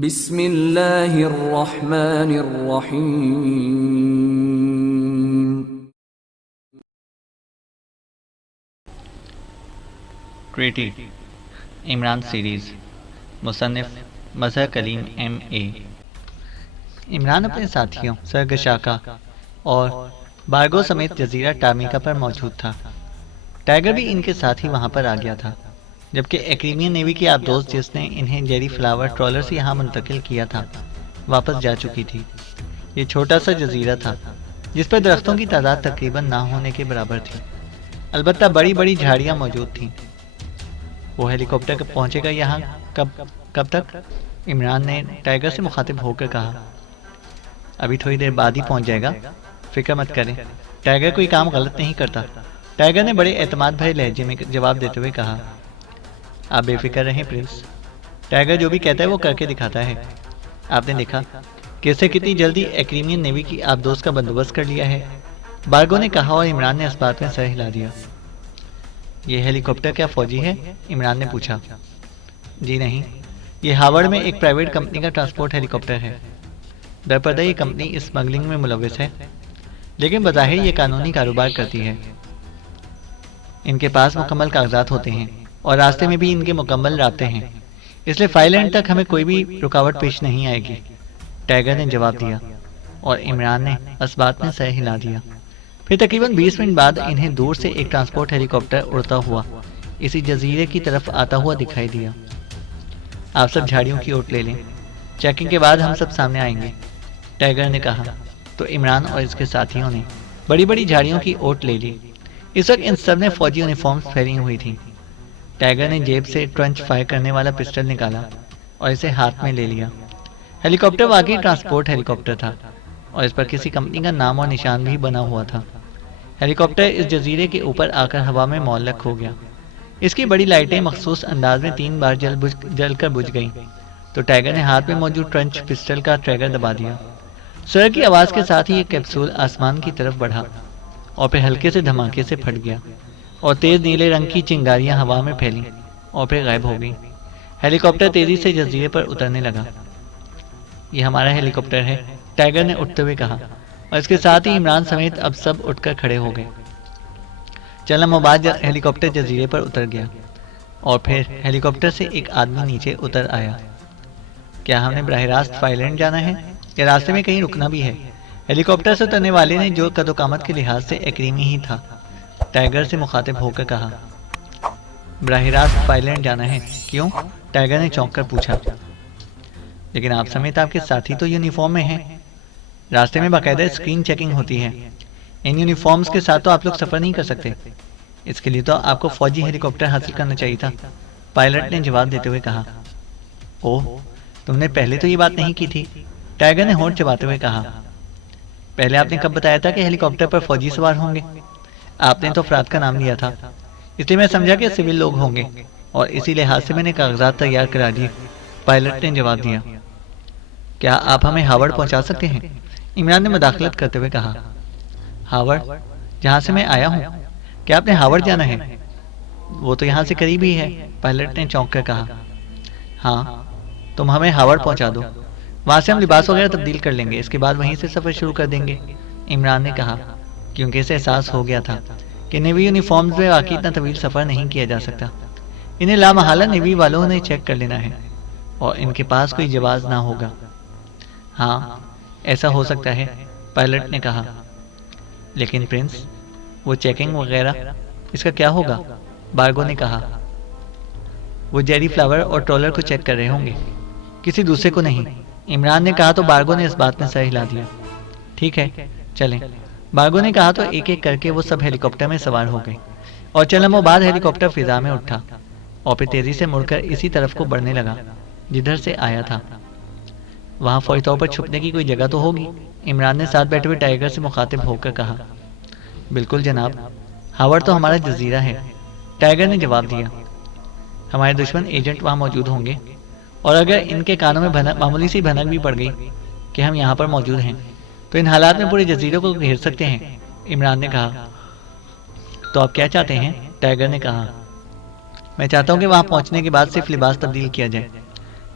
बिस्मिल्लाहिर्रहमानिर्रहीम। Treaty Imran series मुसन्निफ़ Mazhar Kaleem M.A। Imran अपने साथियों सरगशाका और बारगो समेत जजीरा टामिका पर मौजूद था। टाइगर भी इनके साथ ही वहाँ पर आ गया था, जबकि एक्रीमियन नेवी की आबदोस्त जिसने इन्हें जेरी फ्लावर ट्रॉलर से यहाँ मुंतकिल किया था वापस जा चुकी थी। ये छोटा सा जजीरा था जिस पर दरख्तों की तादाद तकरीबन ना होने के बराबर थी, अलबत्ता बड़ी बड़ी झाड़ियाँ मौजूद थीं। वो हेलीकॉप्टर कब पहुंचेगा यहाँ, कब तक? इमरान ने टाइगर से मुखातिब होकर कहा। अभी थोड़ी देर बाद ही पहुंच जाएगा, फिक्र मत करें। टाइगर कोई काम गलत नहीं करता। टाइगर ने बड़े एतमाद भरे लहजे में जवाब देते हुए कहा। आप बेफिक्र रहें प्रिंस, टाइगर जो भी कहता है वो करके दिखाता है। आपने देखा कैसे कितनी जल्दी एक्रीमियन नेवी की आबदोस्त का बंदोबस्त कर लिया है, बारगो ने कहा और इमरान ने इस बात में सर हिला दिया। ये हेलीकॉप्टर क्या फौजी है? इमरान ने पूछा। जी नहीं, ये हार्वर्ड में एक प्राइवेट कंपनी का ट्रांसपोर्ट हेलीकॉप्टर है। बेपर्दा ये कंपनी स्मगलिंग में मुलविस है, लेकिन बज़ाहिर ये कानूनी कारोबार करती है। इनके पास मुकम्मल कागजात होते हैं और रास्ते में भी इनके मुकम्मल रास्ते हैं, इसलिए फाइल एंड तक हमें कोई भी रुकावट पेश नहीं आएगी, टाइगर ने जवाब दिया और इमरान ने इस बात में सर हिला दिया। फिर तकरीबन 20 मिनट बाद इन्हें दूर से एक ट्रांसपोर्ट हेलीकॉप्टर उड़ता हुआ इसी जजीरे की तरफ आता हुआ दिखाई दिया। आप सब झाड़ियों की ओट ले लें, चेकिंग के बाद हम सब सामने आएंगे, टाइगर ने कहा। तो इमरान और इसके साथियों ने बड़ी बड़ी झाड़ियों की ओट ले ली। इस वक्त इन सब ने फौजी यूनिफॉर्म पहनी हुई थी। टाइगर ने जेब से ट्रंच फायर करने वाला पिस्टल निकाला और इसे हाथ में ले लिया। हेलीकॉप्टर वाकई ट्रांसपोर्ट हेलीकॉप्टर था और इस पर किसी कंपनी का नाम और निशान भी बना हुआ था। हेलीकॉप्टर इस जजीरे के ऊपर आकर हवा में मौलक हो गया। इसकी बड़ी लाइटें मखसूस अंदाज में 3 बार जलकर बुझ गईं, तो टाइगर ने हाथ में मौजूद ट्रंच पिस्टल का ट्रैगर दबा दिया। सर की आवाज़ के साथ ही ये कैप्सूल आसमान की तरफ बढ़ा और फिर हल्के से धमाके से फट गया और तेज़ नीले रंग की चिंगारियां हवा में फैलीं और फिर गायब हो गईं। हेलीकॉप्टर तेज़ी से जजीरे पर उतरने लगा। ये हमारा हेलीकॉप्टर है, टाइगर ने उठते हुए कहा और इसके साथ ही इमरान समेत अब सब उठकर खड़े हो गए। चंद लम्हों बाद हेलीकॉप्टर जजीरे पर उतर गया और फिर हेलीकॉप्टर से एक आदमी नीचे उतर आया। क्या हमने बराह रास्त फाइलैंड जाना है या रास्ते में कहीं रुकना भी है? हेलीकॉप्टर से उतरने वाले ने, जो कदोकामत के लिहाज से एक्रीमी ही था, टाइगर से मुखातिब होकर कहा। बराह रास्त फाइलैंड जाना है? क्यों? टाइगर ने चौंक कर पूछा। लेकिन आप समेत आपके साथी तो यूनिफॉर्म में हैं। रास्ते में बाकायदा स्क्रीन चेकिंग होती है। इन यूनिफॉर्म्स के साथ तो आप लोग सफ़र नहीं कर सकते। इसके लिए तो आपको फौजी हेलीकॉप्टर हासिल करना चाहिए था, पायलट ने जवाब देते हुए कहा। ओह, तुमने पहले तो ये बात नहीं की थी, टाइगर ने होंठ चबाते हुए कहा। पहले आपने कब बताया था कि हेलीकॉप्टर पर फौजी सवार होंगे? आपने तो अफराद का नाम लिया था, इसलिए मैं समझा कि सिविल लोग होंगे और इसी लिहाज से मैंने कागजात तैयार करा दिए, पायलट ने जवाब दिया। क्या आप हमें हार्वर्ड पहुंचा सकते हैं? इमरान ने मुदाखलत करते हुए कहा। हार्वर्ड? जहाँ से मैं आया हूँ? क्या आपने हार्वर्ड जाना है? वो तो यहाँ से करीब ही है, पायलट ने चौंक कर कहा। हाँ, तुम हमें हार्वर्ड पहुँचा दो, वहाँ से हम लिबास वगैरह तब्दील कर लेंगे, इसके बाद वहीं से सफ़र शुरू कर देंगे, इमरान ने कहा, क्योंकि इसे एहसास हो गया था कि नेवी यूनिफॉर्म्स में वाकई इतना तवील सफ़र नहीं किया जा सकता। इन्हें लामहला नेवी वालों ने चेक कर लेना है और इनके पास कोई जवाब ना होगा। हाँ, ऐसा हो सकता है, पायलट ने कहा। लेकिन प्रिंस, वो चेकिंग वगैरह, इसका क्या होगा? बारगो ने कहा। वो जेरी फ्लावर और ट्रॉलर को चेक कर रहे होंगे, किसी दूसरे को नहीं, इमरान ने कहा तो बारगो ने इस बात में सर हिला दिया। ठीक है, चलें, बारगो ने कहा तो एक एक करके वो सब हेलीकॉप्टर में सवार हो गए और चंद लम्हों बाद हेलीकॉप्टर फिजा में उठा और फिर तेज़ी से मुड़कर इसी तरफ को बढ़ने लगा जिधर से आया था। वहाँ फौरी तौर पर छुपने की कोई जगह तो होगी, इमरान ने साथ बैठे हुए टाइगर से मुखातिब होकर कहा। बिल्कुल जनाब, हार्वर्ड तो हमारा जजीरा है, टाइगर ने जवाब दिया। हमारे दुश्मन एजेंट वहाँ मौजूद होंगे और अगर इनके कानों में मामूली सी भनक भी पड़ गई कि हम यहाँ पर मौजूद हैं, तो इन हालात में पूरे जजीरे को घेर सकते हैं, इमरान ने कहा। तो आप क्या चाहते हैं? टाइगर ने कहा। मैं चाहता हूँ कि वहाँ पहुँचने के बाद सिर्फ लिबास तब्दील किया जाए,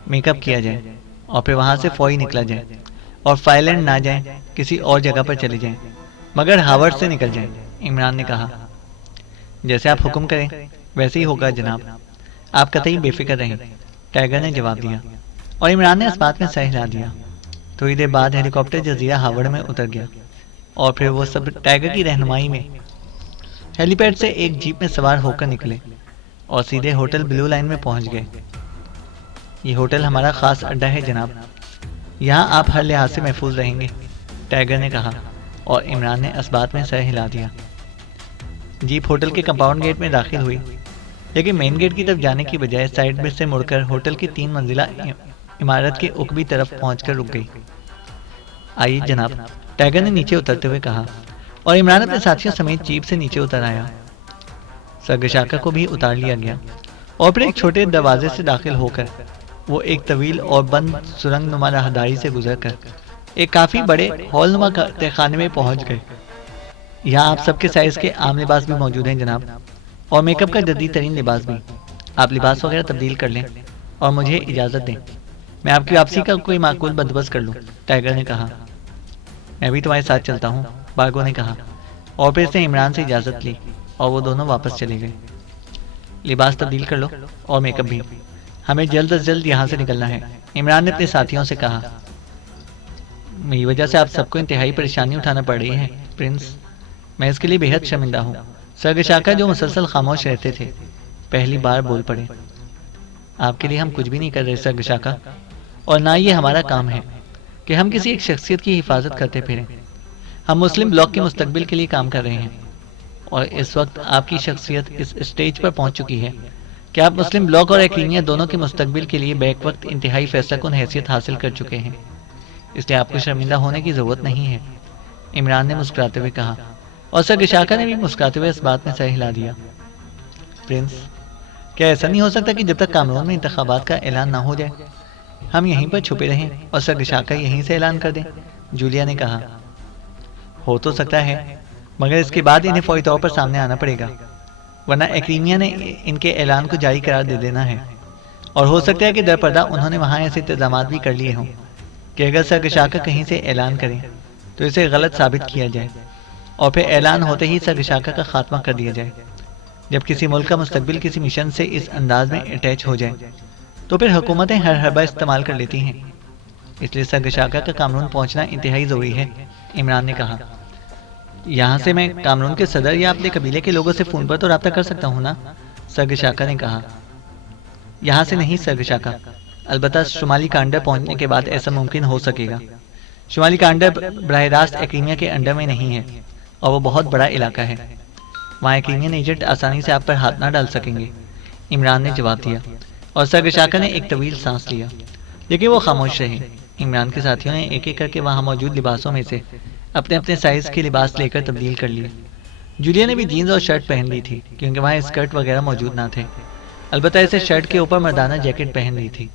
मेकअप किया जाए और फिर वहाँ से फौरी निकला जाए और फाइलैंड ना जाए, किसी और जगह पर चले जाएं, मगर हार्वर्ड से निकल जाएं। इमरान ने कहा। जैसे आप हुक्म करें वैसे ही होगा जनाब, आप कतई बेफिक्र रहें, टाइगर ने जवाब दिया। और इमरान ने इस बात में सह हिला दिया। थोड़ी देर बाद हेलीकॉप्टर जजीरा हार्वर्ड में उतर गया और फिर वो सब टाइगर की रहनुमाई में हेलीपैड से एक जीप में सवार होकर निकले और सीधे होटल ब्लू लाइन में पहुंच गए। ये होटल हमारा खास अड्डा है जनाब, यहाँ आप हर लिहाज से महफूज रहेंगे, टाइगर ने कहा। और इमरान ने इस बात में सर हिला दिया। जीप होटल के कंपाउंड गेट में दाखिल हुई, लेकिन मेन गेट की तरफ जाने की बजाय साइड में से मुड़कर होटल की 3 मंजिला इमारत के उकबी तरफ पहुंचकर रुक गई। आइए जनाब, टाइगर ने नीचे उतरते हुए कहा। और इमरान अपने साथियों समेत जीप से नीचे उतर आया। सरगशाका को भी उतार लिया गया और फिर एक छोटे दरवाजे से दाखिल होकर वो एक तवील और बंद सुरंग नुमा राहदारी से गुजरकर एक काफी बड़े हॉल नुमा तहखाने में पहुंच गए। यहाँ आप सबके साइज के आम लिबास भी मौजूद हैं जनाब, और मेकअप का जदीद तरीन लिबास भी। आप लिबास वगैरह तब्दील कर लें और मुझे इजाज़त दें, मैं आपकी वापसी का कोई माकूल बंदोबस्त कर लूँ, टाइगर ने कहा। मैं भी तुम्हारे साथ चलता हूँ, बार्गो ने कहा। और फिर से इमरान से इजाज़त ली और वो दोनों वापस चले गए। लिबास तब्दील कर लो और मेकअप भी, हमें जल्द अज जल्द यहाँ से निकलना है, इमरान ने अपने साथियों से कहा। मेरी वजह से आप सबको इंतहाई परेशानी उठाना पड़ रही है प्रिंस, मैं इसके लिए बेहद शर्मिंदा हूँ। सरगशाका जो मुसलसल खामोश रहते थे पहली बार बोल पड़े। आपके लिए हम कुछ भी नहीं कर रहे सरगशाका, और ना ये हमारा काम है कि हम किसी एक शख्सियत की हिफाजत करते फिरें। हम मुस्लिम ब्लॉक के मुस्तकबिल के लिए काम कर रहे हैं, और इस वक्त आपकी शख्सियत इस स्टेज पर पहुंच चुकी है कि आप मुस्लिम ब्लॉक और एक्रीमिया दोनों के मुस्तकबिल के लिए बैक वक्त इंतहाई फैसलाकुन हैसियत हासिल कर चुके हैं, इसलिए आपको शर्मिंदा होने की ज़रूरत नहीं है, इमरान ने मुस्कुराते हुए कहा। और सरगशाका ने भी मुस्कुराते हुए इस बात में सर हिला दिया। प्रिंस, क्या ऐसा नहीं हो सकता कि जब तक कामरून में इंतखाबात का ऐलान ना हो जाए हम यहीं पर छुपे रहें और सरगशाका यहीं से ऐलान कर दें, जूलिया ने कहा। हो तो सकता है, मगर इसके बाद इन्हें फौरी तौर पर सामने आना पड़ेगा, वरना एक्रीमिया ने इनके ऐलान को जारी करार दे देना है। और हो सकता है कि दरपर्दा उन्होंने वहाँ ऐसे इंतजाम भी कर लिए हों कि अगर सरगशाका कहीं से ऐलान करें तो इसे गलत साबित किया जाए और फिर ऐलान होते ही सरगशाका का खात्मा कर दिया जाए। जब किसी मुल्क का मुस्तकबिल किसी मिशन से इस अंदाज में अटैच हो जाए तो फिर हुकूमतें हर हरबा इस्तेमाल कर लेती हैं, इसलिए सरगशाका का कामरून पहुंचना इंतहाई ज़रूरी है, इमरान ने कहा। यहाँ से मैं कामरून के सदर या अपने कबीले के लोगों से फ़ोन पर तो रब्ता कर सकता हूँ ना, सरगशाका ने कहा। यहाँ से नहीं सरगशाका, अलबत्ता शुमाली कांडर पहुँचने के बाद ऐसा मुमकिन हो सकेगा। शुमाली कांडर बराह रास्त एक्रीमिया के अंडर में नहीं है और वो बहुत बड़ा इलाका है, वहाँ एक्रीमियन एजेंट आसानी से आप पर हाथ ना डाल सकेंगे, इमरान ने जवाब दिया। और सरगशाका ने एक तवील सांस लिया, लेकिन वो खामोश रहे। इमरान के साथियों ने एक एक करके वहाँ मौजूद लिबासों में से अपने अपने साइज के लिबास लेकर तब्दील कर लिए। जूलिया ने भी जीन्स और शर्ट पहन ली थी क्योंकि वहाँ स्कर्ट वगैरह मौजूद ना थे, अलबत्ता इसे शर्ट के ऊपर मर्दाना जैकेट पहन ली थी।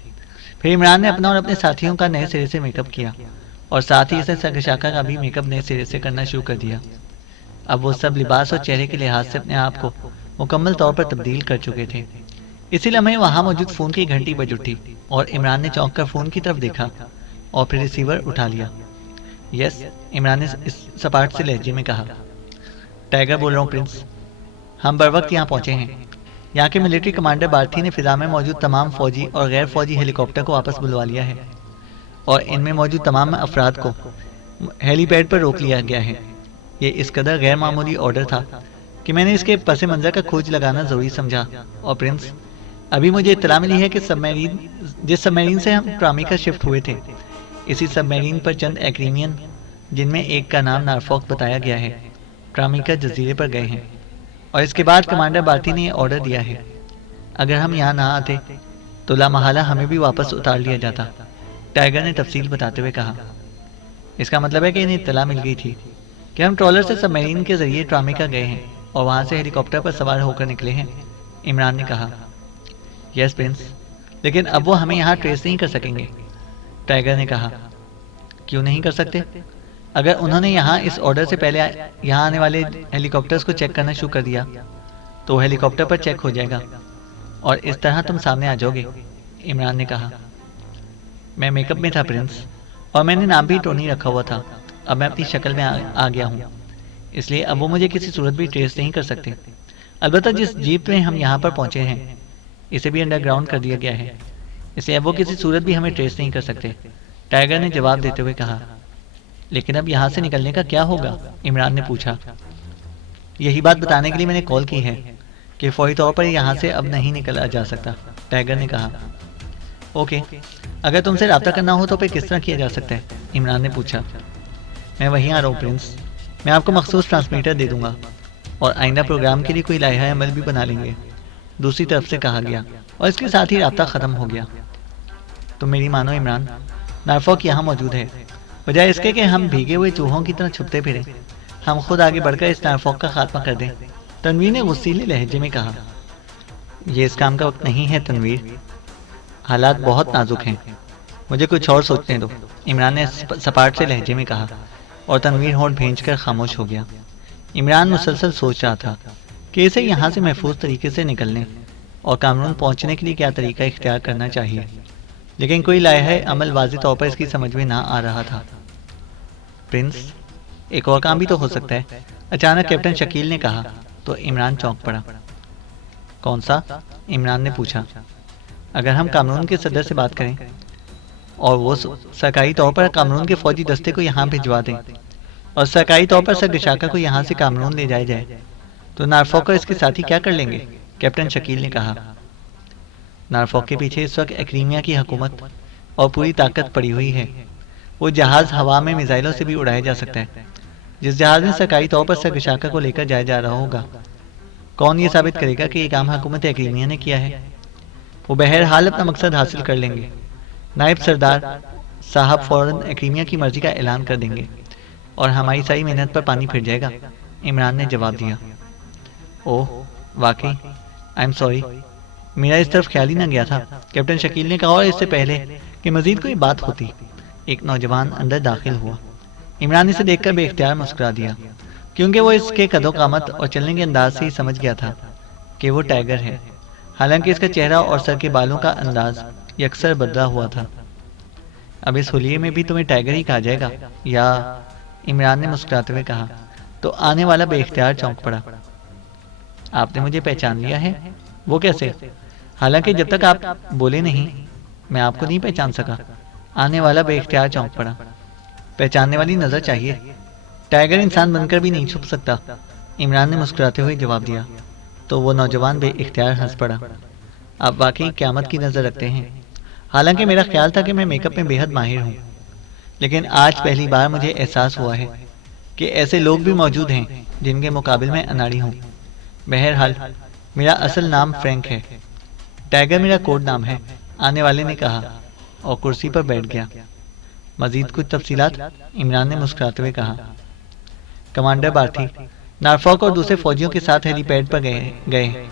फिर इमरान ने अपना और अपने साथियों का नए सिरे से मेकअप किया और साथ ही इसे सरगशाका का भी मेकअप नए सिरे से करना शुरू कर दिया। अब वो सब लिबास और चेहरे के लिहाज से अपने आप को मुकम्मल तौर पर तब्दील कर चुके थे। इसी लम्हे वहाँ मौजूद फ़ोन की घंटी बज उठी और इमरान ने चौंक कर फ़ोन की तरफ देखा और फिर रिसीवर उठा लिया। यस, इमरान ने इस सपाट से लहजे में कहा। टाइगर बोल रहा हूँ प्रिंस, हम बर वक्त यहाँ पहुँचे हैं। यहाँ के मिलिट्री कमांडर बार्थी ने फिजा में मौजूद तमाम फौजी और गैर फौजी हेलीकॉप्टर को वापस बुलवा लिया है और इनमें मौजूद तमाम अफराद को हेलीपैड पर रोक लिया गया है। ये इस कदर गैर मामूली ऑर्डर था कि मैंने इसके पस मंज़र का खोज लगाना ज़रूरी समझा। और प्रिंस, अभी मुझे इत्तला मिली है कि जिस सबमरीन से हम ट्रामिका शिफ्ट हुए थे, इसी सबमरीन पर चंद एक्रीमियन, जिनमें एक का नाम नारफॉक बताया गया है, ट्रामिका जजीरे पर गए हैं। और इसके बाद कमांडर बार्थी ने ऑर्डर दिया है, अगर हम यहाँ ना आते तो लामहला हमें भी वापस उतार लिया जाता, टाइगर ने तफसील बताते हुए कहा। इसका मतलब है कि इन्हें इत्तला मिल गई थी कि हम ट्रॉलर से सबमरीन के जरिए ट्रामिका गए हैं और वहाँ से हेलीकॉप्टर पर सवार होकर निकले हैं, इमरान ने कहा। यस प्रिंस, लेकिन अब वो हमें यहाँ ट्रेस नहीं कर सकेंगे, टाइगर ने कहा। क्यों नहीं कर सकते? अगर उन्होंने यहाँ इस ऑर्डर से पहले यहाँ आने वाले हेलीकॉप्टर्स को चेक करना शुरू कर दिया तो हेलीकॉप्टर पर चेक हो जाएगा और इस तरह तुम सामने आ जाओगे, इमरान ने कहा। मैं मेकअप में था प्रिंस, और मैंने नाम भी टोनी रखा हुआ था। अब मैं अपनी शक्ल में आ गया हूँ, इसलिए अब वो मुझे किसी सूरत भी ट्रेस नहीं कर सकते। अलबत्ता जिस जीप में हम यहाँ पर पहुँचे हैं, इसे भी अंडरग्राउंड कर दिया गया है, इसलिए अब वो किसी सूरत भी हमें ट्रेस नहीं कर सकते, टाइगर ने जवाब देते हुए कहा। लेकिन अब यहाँ से निकलने का क्या होगा? इमरान ने पूछा। यही बात बताने के लिए मैंने कॉल की है कि फौरी तौर पर यहाँ से अब नहीं निकला जा सकता, टाइगर ने कहा। ओके, अगर तुमसे रब्ता करना हो तो फिर किस तरह किया जा सकता है? इमरान ने पूछा। मैं वहीं आ रहा हूँ प्रिंस, मैं आपको मखसूस ट्रांसमीटर दे दूंगा और आइंदा प्रोग्राम के लिए कोई लाइहा अमल भी बना लेंगे, दूसरी तरफ से कहा गया, और इसके साथ ही रब्ता ख़त्म हो गया। तो मेरी मानो इमरान, नारफॉक यहाँ मौजूद है, बजाय इसके कि हम भीगे हुए चूहों की तरह छुपते फिरें, हम खुद आगे बढ़कर इस नारफॉक का खात्मा कर दें, तनवीर ने गुस्सीले लहजे में कहा। यह इस काम का वक्त नहीं है तनवीर, हालात बहुत नाजुक हैं, मुझे कुछ और सोचने दो, इमरान ने सपाट से लहजे में कहा, और तनवीर होंठ भींचकर खामोश हो गया। इमरान मुसलसल सोच रहा था कि इसे यहाँ से महफूज तरीके से निकलने और कामरून पहुँचने के लिए क्या तरीका इख्तियार करना चाहिए, लेकिन कोई लाइहा अमल वाज़ी तौर पर इसकी समझ में ना आ रहा था। प्रिंस, एक और काम भी तो हो सकता है, अचानक कैप्टन शकील ने कहा, तो इमरान चौंक पड़ा। कौन सा? इमरान ने पूछा। अगर हम कामरून के सदर से बात करें और वो सरकारी तौर पर कामरून के फौजी दस्ते को यहाँ भिजवा दें और सरकारी तौर पर सरगशाका को यहाँ से कामरून ले जाया जाए, तो नारफॉक और इसके साथी क्या कर लेंगे? कैप्टन शकील ने कहा। नारफॉक के पीछे इस वक्त एक्रीमिया की हुकूमत और पूरी ताकत पड़ी हुई है। वो जहाज़ हवा में मिसाइलों से भी उड़ाया जा सकता है। जिस जहाज़ में सरकारी तौर पर सरगशाका को लेकर जाया जा रहा होगा, कौन ये साबित करेगा कि ये काम हुकूमत एक्रीमिया ने किया है? वो बहरहाल अपना मकसद हासिल कर लेंगे। नायब सरदार साहब फौरन एक्रीमिया की मर्जी का ऐलान कर देंगे और हमारी सारी मेहनत पर पानी फिर जाएगा, इमरान ने जवाब दिया। ओह वाकई, आई एम सॉरी, मेरा इस तरफ ख्याल ही ना गया था, कैप्टन शकील ने कहा, और इससे पहले कि मजीद कोई बात होती एक नौजवान अंदर दाखिल हुआ। इमरान ने इसे देखकर बेख्तियार मुस्कुरा दिया, क्योंकि वो इसके कदोकामत और चलने के अंदाज से ही समझ गया था कि वो टाइगर है। हालांकि इसका चेहरा और सर के बालों का अंदाज यकसर बदला हुआ था। अब इस हुलिये में भी तुम्हें टाइगर ही कहा जाएगा या? इमरान ने मुस्कुराते हुए कहा, तो आने वाला बेख्तियार चौंक पड़ा। आपने मुझे पहचान लिया है? वो कैसे? हालांकि जब तक आप बोले नहीं मैं आपको नहीं पहचान सका, आने वाला बेख्तियार चौंक पड़ा। पहचानने वाली नजर चाहिए, टाइगर इंसान बनकर भी नहीं छुप सकता, इमरान ने मुस्कुराते हुए जवाब दिया। तो वो नौजवान बेइख्तियार हंस पड़ा। आप वाकई क़यामत की नज़र रखते हैं। हालांकि मेरा ख्याल था कि मैं मेकअप में बेहद माहिर हूँ, लेकिन आज पहली बार मुझे एहसास हुआ है कि ऐसे लोग भी मौजूद हैं जिनके मुकाबले में अनाड़ी हूँ। बहरहाल मेरा असल नाम फ्रैंक है, टाइगर मेरा कोड नाम है, आने वाले ने कहा और कुर्सी पर बैठ गया। मजीद कुछ तफसीलात? इमरान ने मुस्कुराते हुए कहा। कमांडर बार्थी नारफॉक और दूसरे फौजियों के साथ हेलीपैड पर गए,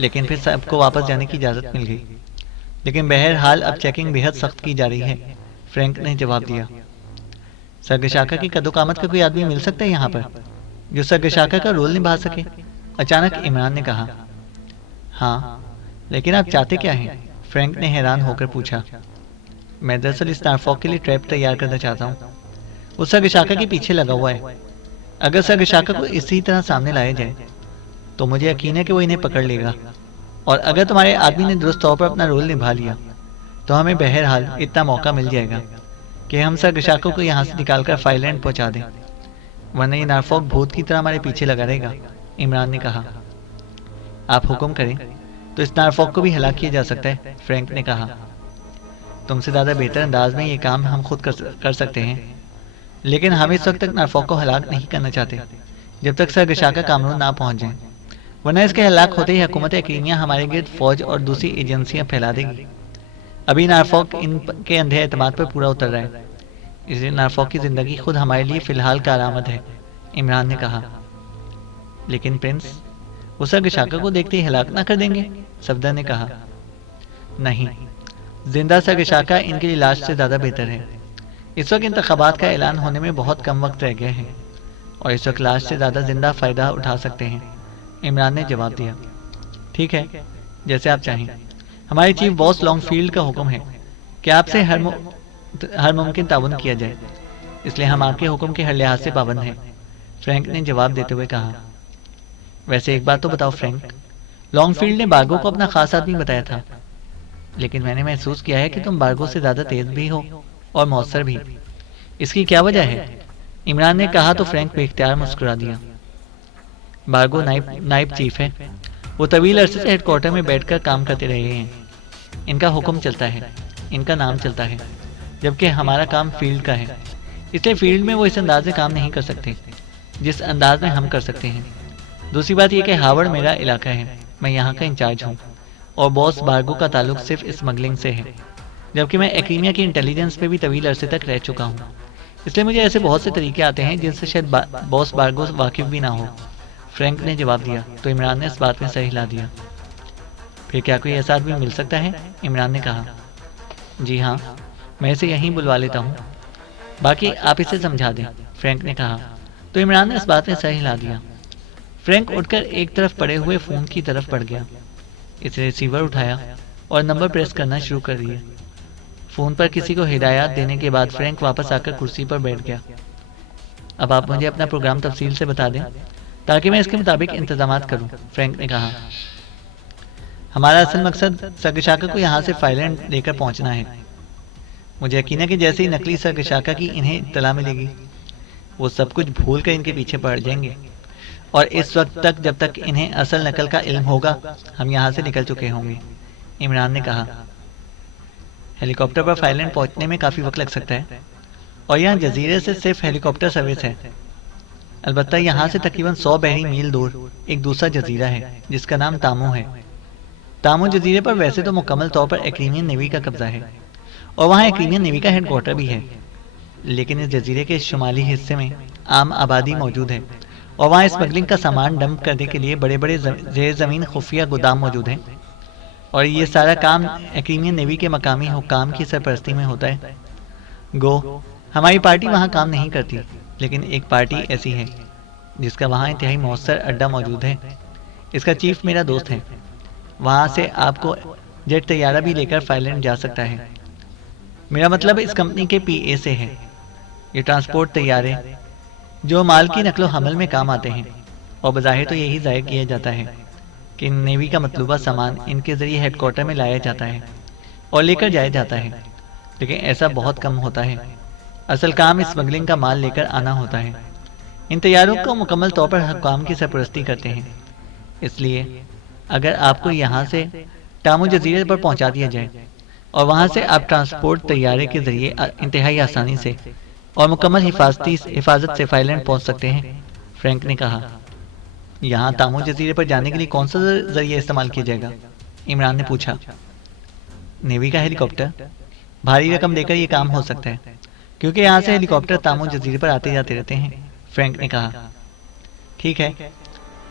लेकिन फिर सबको वापस जाने की इजाज़त मिल गई। लेकिन बहरहाल अब चेकिंग बेहद सख्त की जा रही है, फ्रैंक ने जवाब दिया। सरगशाका की कदोकामत का कोई आदमी मिल सकता है यहाँ पर जो सरगशाका का रोल निभा सके? अचानक इमरान ने कहा। हाँ, लेकिन आप चाहते क्या हैं? फ्रैंक ने हैरान होकर पूछा। मैं दरअसल इस नारफॉक के लिए ट्रैप तैयार करना चाहता हूँ। वो सरगशाका के पीछे लगा हुआ है। अगर सरगशाका को इसी तरह सामने लाया जाए तो मुझे यकीन है कि वो इन्हें पकड़ लेगा, और अगर तुम्हारे आदमी ने दुरुस्त तौर पर अपना रोल निभा लिया तो हमें बहरहाल इतना मौका मिल जाएगा कि हम सरगशाका को यहाँ से निकालकर फाइलैंड पहुँचा दें, वरना ये नारफॉक भूत की तरह हमारे पीछे लगा रहेगा, इमरान ने कहा। आप हुक्म करें तो इस नारफॉक को भी हलाक किया जा सकता है, फ्रैंक ने कहा। तुमसे ज़्यादा बेहतर अंदाज में ये काम हम खुद कर सकते हैं, लेकिन हम इस वक्त तक नारफॉक को हलाक नहीं करना चाहते जब तक सरगशाका कामरून ना पहुँच जाए, वरना इसके हलाक होते ही हुकूमत एक्रीमिया हमारे गिर्द फौज और दूसरी एजेंसियां फैला देगी। अभी नारफॉक इनके अंधे एतमाद पर पूरा उतर रहा है, इसलिए नारफॉक की ज़िंदगी खुद हमारे लिए फ़िलहाल कारआमद है, इमरान ने कहा। लेकिन प्रिंस, वो सरगशाका को देखते ही हलाक ना कर देंगे, सफदर ने कहा। नहीं, जिंदा सरगशाका इनके लिए लाश से ज़्यादा बेहतर है। इस वक्त इंतखाबात का ऐलान होने में बहुत कम वक्त रह गया है और इस वक्त लाश से ज़्यादा जिंदा फ़ायदा उठा सकते हैं, इमरान ने जवाब दिया। ठीक है, जैसे आप चाहें। हमारे चीफ बॉस लॉन्गफील्ड का हुक्म है कि आपसे हर मुमकिन ताउन किया जाए, इसलिए हम आपके हुक्म के हर लिहाज से पाबंद हैं। फ्रैंक ने जवाब देते हुए कहा। वैसे एक बात तो बताओ फ्रैंक, लॉन्गफील्ड ने बार्गो को अपना खास आदमी बताया था, लेकिन मैंने महसूस किया है कि तुम बार्गो से ज़्यादा तेज भी हो और मौसर भी। इसकी क्या वजह है? इमरान ने कहा तो फ्रैंक बेख्तियार मुस्कुरा दिया। बार्गो नाइब चीफ है। वो तवील अरसे से हेडक्वार्टर में बैठकर काम करते रहे हैं। इनका हुक्म चलता है, इनका नाम चलता है, जबकि हमारा काम फील्ड का है। इसलिए फील्ड में वो इस अंदाज में काम नहीं कर सकते जिस अंदाज में हम कर सकते हैं। दूसरी बात यह कि हार्वर्ड मेरा इलाका है, मैं यहाँ का इंचार्ज हूँ और बॉस बार्गो का ताल्लुक सिर्फ स्मगलिंग से है, जबकि मैं एक्रीमिया की इंटेलिजेंस पे भी तवील अरसे तक रह चुका हूँ। इसलिए मुझे ऐसे बहुत से तरीके आते हैं जिनसे शायद बॉस बार्गो वाकिफ भी ना हो। फ्रैंक ने जवाब दिया तो इमरान ने इस बात में सही हिला दिया। फिर क्या कोई ऐसा आदमी मिल सकता है? इमरान ने कहा। जी हाँ, मैं इसे यहीं बुलवा लेता हूँ, बाकी आप इसे समझा दें, फ्रैंक ने कहा तो इमरान ने इस बात में सही हिला दिया। फ्रैंक उठकर एक तरफ पड़े हुए फ़ोन की तरफ बढ़ गया। इसे रिसीवर उठाया और नंबर प्रेस करना शुरू कर दिया। फ़ोन पर किसी को हिदायत देने के बाद फ्रैंक वापस आकर कुर्सी पर बैठ गया। अब आप मुझे अपना प्रोग्राम तफसील से बता दें ताकि मैं इसके मुताबिक इंतजामात करूं, फ्रैंक ने कहा। हमारा असल मकसद सर्गशाका को यहाँ से फाइलें लेकर पहुँचना है। मुझे यकीन है कि जैसे ही नकली सर्गशाका की इन्हें इत्तला मिलेगी, वो सब कुछ भूल कर इनके पीछे पड़ जाएंगे और इस वक्त तक जब तक इन्हें असल नकल का इल्म होगा, हम यहाँ से निकल चुके होंगे, इमरान ने कहा। हेलीकॉप्टर पर फाइलैंड पहुँचने में काफ़ी वक्त लग सकता है और यहाँ जजीरे से सिर्फ हेलीकॉप्टर सर्विस है। अलबत्ता यहाँ से तकरीबन 100 बहरी मील दूर एक दूसरा जजीरा है जिसका नाम तामो है। तामो जजीरे पर वैसे तो मुकम्मल तौर पर एक्रीमियन नेवी का कब्जा है और वहाँ एक्रीमियन नेवी का हेडक्वार्टर भी है, लेकिन इस जजीरे के शुमाली हिस्से में आम आबादी मौजूद है और वहाँ स्मगलिंग का सामान डंप करने के लिए बड़े बड़े जेर ज़मीन खुफिया गोदाम मौजूद हैं और ये सारा काम एक्रीमियन नेवी के मकामी हुक्काम की सरपरस्ती में होता है। गो हमारी पार्टी वहाँ काम नहीं करती, लेकिन एक पार्टी ऐसी है जिसका वहाँ इंतहाई मौसर अड्डा मौजूद है। इसका चीफ मेरा दोस्त है। वहाँ से आपको जेट तैयारा भी लेकर फाइलैंड जा सकता है। मेरा मतलब इस कंपनी के पीए से है। ये ट्रांसपोर्ट तैयारे जो माल की नकलो हमल में काम आते हैं और बज़ाहिर तो यही ज़ाहिर किया जाता है कि नेवी का मतलूबा सामान इनके ज़रिए हेडक्वार्टर में लाया जाता है और लेकर जाया जाता है, लेकिन ऐसा बहुत कम होता है। असल काम स्मगलिंग का माल लेकर आना होता है। इन तैयारों को मुकम्मल तौर पर हुक्काम की सरपरस्ती करते हैं। इसलिए अगर आपको यहाँ से टामो जजीरे पर पहुँचा दिया जाए और वहाँ से आप ट्रांसपोर्ट तैयारे के ज़रिए इंतहाई आसानी से और मुकम्मल हिफाजत से फाइलैंड पहुँच सकते हैं, फ्रैंक ने कहा। यहाँ तामो जजीरे पर जाने के लिए कौन सा जरिया इस्तेमाल किया जाएगा? इमरान ने पूछा। नेवी का हेलीकॉप्टर। भारी रकम देकर ये काम हो सकता है क्योंकि यहाँ से हेलीकॉप्टर तामो जजीरे पर आते जाते रहते हैं, फ्रैंक ने कहा। ठीक है,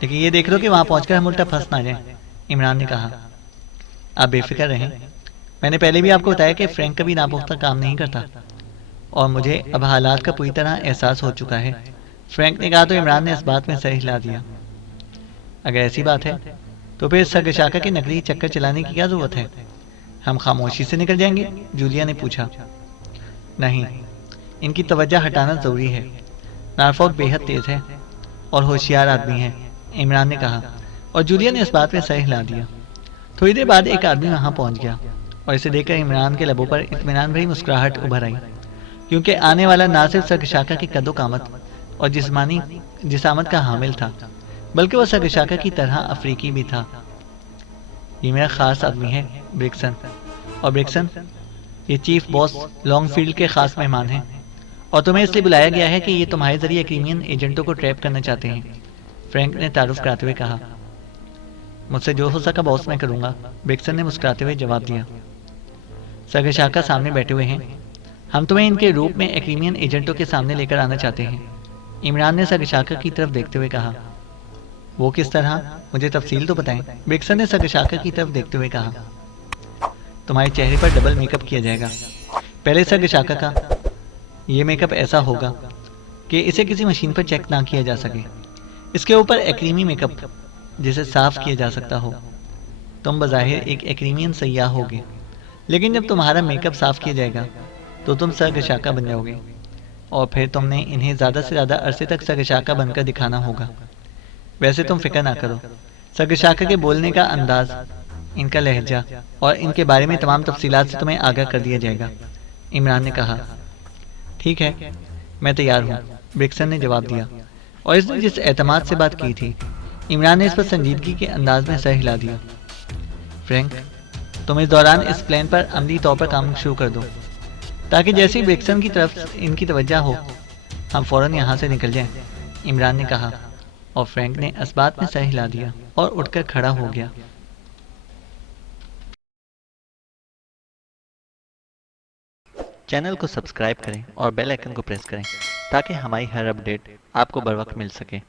लेकिन ये देख लो कि वहाँ पहुँचकर हम उल्टा फंस ना जाए, इमरान ने कहा। आप बेफिक्र रहें, मैंने पहले भी आपको बताया कि फ्रैंक कभी नापुख्ता काम नहीं करता और मुझे अब हालात का पूरी तरह एहसास हो चुका है, फ्रैंक ने कहा तो इमरान ने इस बात में सर हिला दिया। अगर ऐसी बात है तो फिर सर्गशाका के नकली चक्कर चलाने की क्या ज़रूरत है? हम खामोशी से निकल जाएंगे, जूलिया ने पूछा। नहीं, इनकी तवज्जो हटाना ज़रूरी है। नॉरफॉक बेहद तेज़ है और होशियार आदमी है, इमरान ने कहा और जूलिया ने इस बात में सर हिला दिया। थोड़ी देर बाद एक आदमी वहाँ पहुँच गया और इसे देखकर इमरान के लबों पर इत्मीनान भरी मुस्कुराहट उभर आई, क्योंकि आने वाला ना सिर्फ सर्गशाका की कदो कामत और जिस्मानी जिसामत का हामिल था, बल्कि वह सर्गशाका की तरह अफ्रीकी भी था। ये मेरा ख़ास आदमी है, ब्रिक्सन। और ब्रिक्सन, ये चीफ बॉस लॉन्गफील्ड के ख़ास मेहमान हैं और तुम्हें इसलिए बुलाया गया है कि ये तुम्हारे ज़रिए क्रीमियन एजेंटों को ट्रैप करना चाहते हैं, फ्रैंक ने तारुफ कराते हुए कहा। मुझसे जो हो सका बॉस मैं करूँगा, ब्रिक्सन ने मुस्कुराते हुए जवाब दिया। सर्गशाका सामने बैठे हुए हैं, हम तुम्हें इनके रूप में एक्रीमियन एजेंटों के सामने लेकर आना चाहते हैं, इमरान ने सर्गशाका की तरफ देखते हुए कहा। वो किस तरह, मुझे तफसील तो बताएं, ब्रिक्सन ने सर्गशाका की तरफ देखते हुए कहा। तुम्हारे चेहरे पर डबल मेकअप किया जाएगा। पहले सर्गशाका का ये मेकअप ऐसा होगा कि इसे किसी मशीन पर चेक ना किया जा सके। इसके ऊपर एक्रीमी मेकअप जिसे साफ किया जा सकता हो। तुम बज़ाहिर एक एक्रीमियन सयाह होगे, लेकिन जब तुम्हारा मेकअप साफ किया जाएगा तो तुम सर्गशाका बन जाओगे, और फिर तुमने इन्हें ज़्यादा से ज़्यादा अरसे तक सर्गशाका बनकर दिखाना होगा। वैसे तुम फिक्र ना करो, सर्गशाका के बोलने का अंदाज, इनका लहजा और इनके बारे में तमाम तफसीलात से तुम्हें आगाह कर दिया जाएगा। इमरान ने कहा। ठीक है, मैं तैयार हूँ, ब्रिक्सन ने जवाब दिया। और इसने जिस एतमाद से बात की थी, इमरान ने इस पर संजीदगी के अंदाज में सर हिला दिया। फ्रैंक, तुम इस दौरान इस प्लान पर अमली तौर पर काम शुरू कर दो, ताकि जैसे ही ब्रिक्सन की तरफ इनकी तवज्जो हो, हम फ़ौरन यहाँ से निकल जाएं, इमरान ने कहा। और फ्रैंक ने इस बात में सर हिला दिया और उठकर खड़ा हो गया। चैनल को सब्सक्राइब करें और बेल आइकन को प्रेस करें ताकि हमारी हर अपडेट आपको बर वक्त मिल सके।